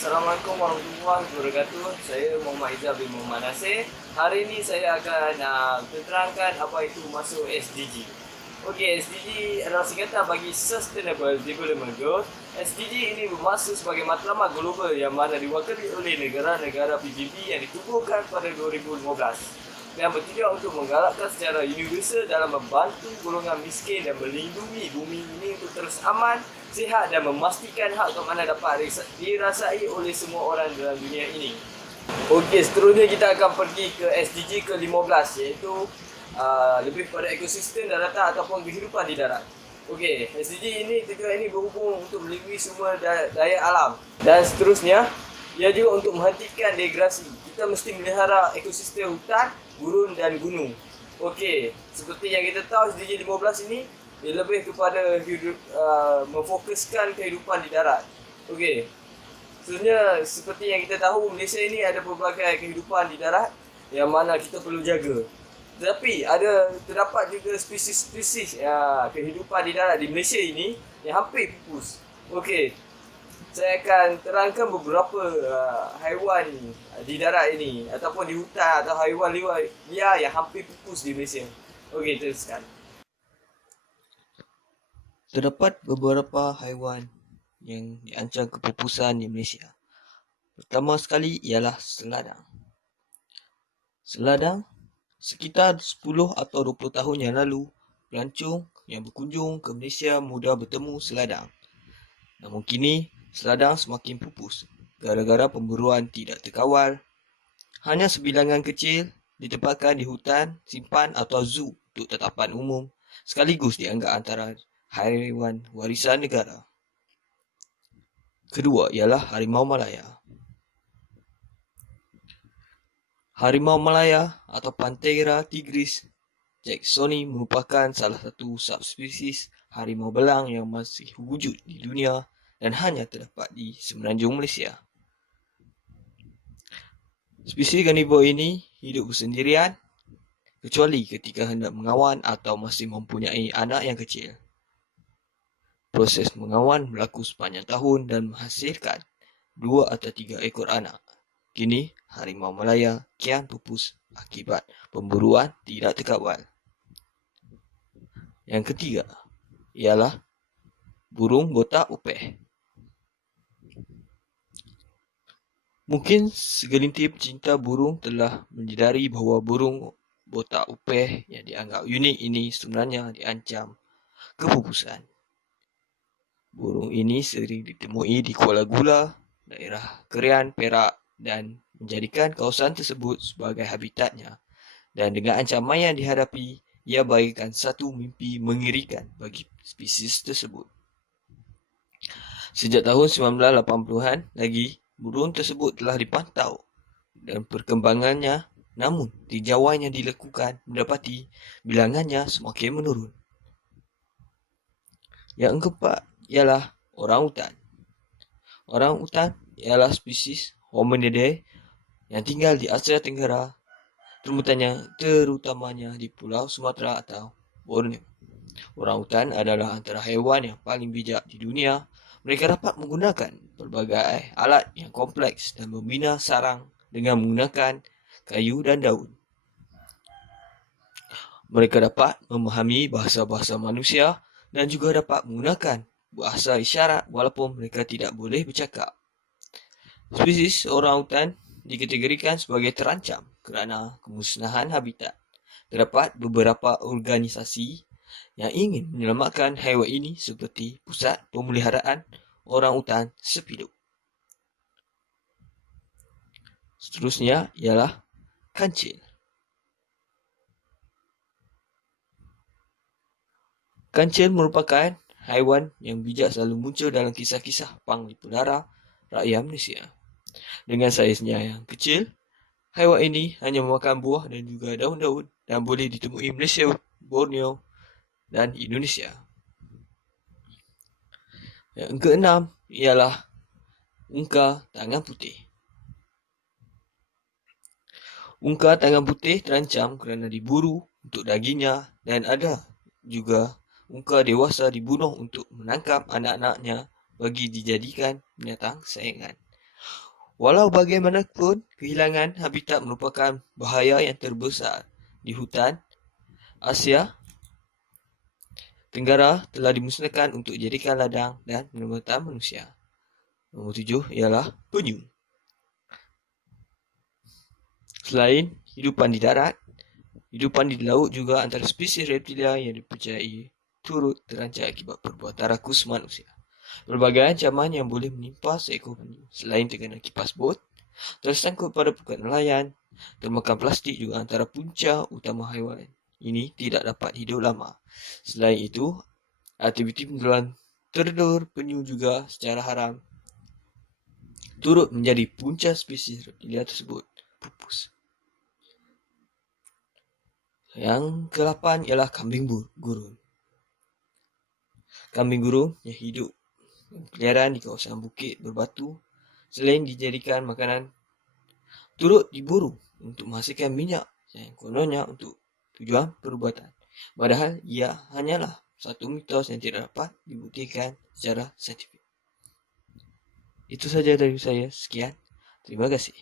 Assalamualaikum warahmatullahi wabarakatuh. Saya Muhammad Izzah bin Muhammad Nasir. Hari ini saya akan menerangkan apa itu masuk SDG. Okey, SDG adalah singkatan bagi Sustainable Development Goals. SDG ini bermaksud sebagai matlamat global yang mana diwakili oleh negara-negara PGP yang ditubuhkan pada 2015 dan bertujuan untuk menggalakkan secara universal dalam membantu golongan miskin dan melindungi bumi ini untuk terus aman, sihat dan memastikan hak keamanan dapat dirasai oleh semua orang dalam dunia ini. Okey, seterusnya kita akan pergi ke SDG ke-15 iaitu lebih pada ekosistem daratan ataupun kehidupan di darat. Okey, SDG ini tujuan ini berhubung untuk melindungi semua daya alam dan seterusnya ia juga untuk menghentikan degradasi. Kita mesti melihara ekosistem hutan, gurun dan gunung. Okey, seperti yang kita tahu SDG 15 ini ia lebih kepada memfokuskan kehidupan di darat. Okey. Sebenarnya seperti yang kita tahu Malaysia ini ada pelbagai kehidupan di darat yang mana kita perlu jaga. Tetapi terdapat juga spesies-spesies kehidupan di darat di Malaysia ini yang hampir pupus. Okey. Saya akan terangkan beberapa haiwan di darat ini ataupun di hutan atau haiwan liar yang hampir pupus di Malaysia. Okey, teruskan. Terdapat beberapa haiwan yang diancam kepupusan di Malaysia. Pertama sekali ialah seladang. Seladang, sekitar 10 atau 20 tahun yang lalu, pelancong yang berkunjung ke Malaysia mudah bertemu seladang. Namun kini, seladang semakin pupus gara-gara pemburuan tidak terkawal. Hanya sebilangan kecil ditempatkan di hutan, simpan atau zoo untuk tetapan umum, sekaligus dianggap antara haiwan warisan negara. Kedua ialah harimau Malaya. Harimau Malaya atau Panthera tigris jacksoni merupakan salah satu subspesies harimau belang yang masih wujud di dunia dan hanya terdapat di semenanjung Malaysia. Spesies karnivor ini hidup bersendirian kecuali ketika hendak mengawan atau masih mempunyai anak yang kecil. Proses mengawan berlaku sepanjang tahun dan menghasilkan 2 atau 3 ekor anak. Kini, harimau Malaya kian pupus akibat pemburuan tidak terkawal. Yang ketiga ialah burung botak upeh. Mungkin segelintir pecinta burung telah menyedari bahawa burung botak upeh yang dianggap unik ini sebenarnya diancam kepupusan. Burung ini sering ditemui di Kuala Gula, daerah Kerian, Perak dan menjadikan kawasan tersebut sebagai habitatnya. Dan dengan ancaman yang dihadapi, ia bagaikan satu mimpi mengerikan bagi spesies tersebut. Sejak tahun 1980-an lagi, burung tersebut telah dipantau dan perkembangannya, namun tinjauan yang dilakukan mendapati bilangannya semakin menurun. Yang keempat ialah orangutan. Orangutan ialah spesies hominidae yang tinggal di Asia Tenggara, terutamanya di Pulau Sumatera atau Borneo. Orangutan adalah antara haiwan yang paling bijak di dunia. Mereka dapat menggunakan pelbagai alat yang kompleks dan membina sarang dengan menggunakan kayu dan daun. Mereka dapat memahami bahasa-bahasa manusia dan juga dapat menggunakan bahasa isyarat walaupun mereka tidak boleh bercakap. Spesies orangutan dikategorikan sebagai terancam kerana kemusnahan habitat. Terdapat beberapa organisasi yang ingin menyelamatkan haiwan ini seperti Pusat Pemeliharaan Orangutan Sepiduk. Seterusnya ialah kancil. Kancil merupakan haiwan yang bijak selalu muncul dalam kisah-kisah pang pelihara rakyat Malaysia. Dengan saiznya yang kecil, haiwan ini hanya memakan buah dan juga daun-daun dan boleh ditemui Malaysia, Borneo dan Indonesia. Yang keenam ialah ungka tangan putih. Ungka tangan putih terancam kerana diburu untuk dagingnya dan ada juga ungka dewasa dibunuh untuk menangkap anak-anaknya bagi dijadikan binatang sayangan. Walau bagaimanapun, kehilangan habitat merupakan bahaya yang terbesar di hutan Asia Tenggara telah dimusnahkan untuk dijadikan ladang dan penempatan manusia. Nombor 7 ialah penyu. Selain hidupan di darat, hidupan di laut juga antara spesies reptilia yang dipercayai turut terancam akibat perbuatan rakus manusia. Berbagai ancaman yang boleh menimpa seekor penyu selain terkena kipas bot, tersangkut pada perkataan nelayan, termakan plastik juga antara punca utama haiwan. Ini tidak dapat hidup lama. Selain itu, aktiviti penjualan terdur penyu juga secara haram turut menjadi punca spesies reptilia tersebut pupus. Yang ke-8 ialah kambing gurun. Kambing gurun yang hidup berkeliaran di kawasan bukit berbatu selain dijadikan makanan turut diburu untuk menghasilkan minyak yang kononnya untuk tujuan perubatan. Padahal ia hanyalah satu mitos yang tidak dapat dibuktikan secara saintifik. Itu saja dari saya. Sekian. Terima kasih.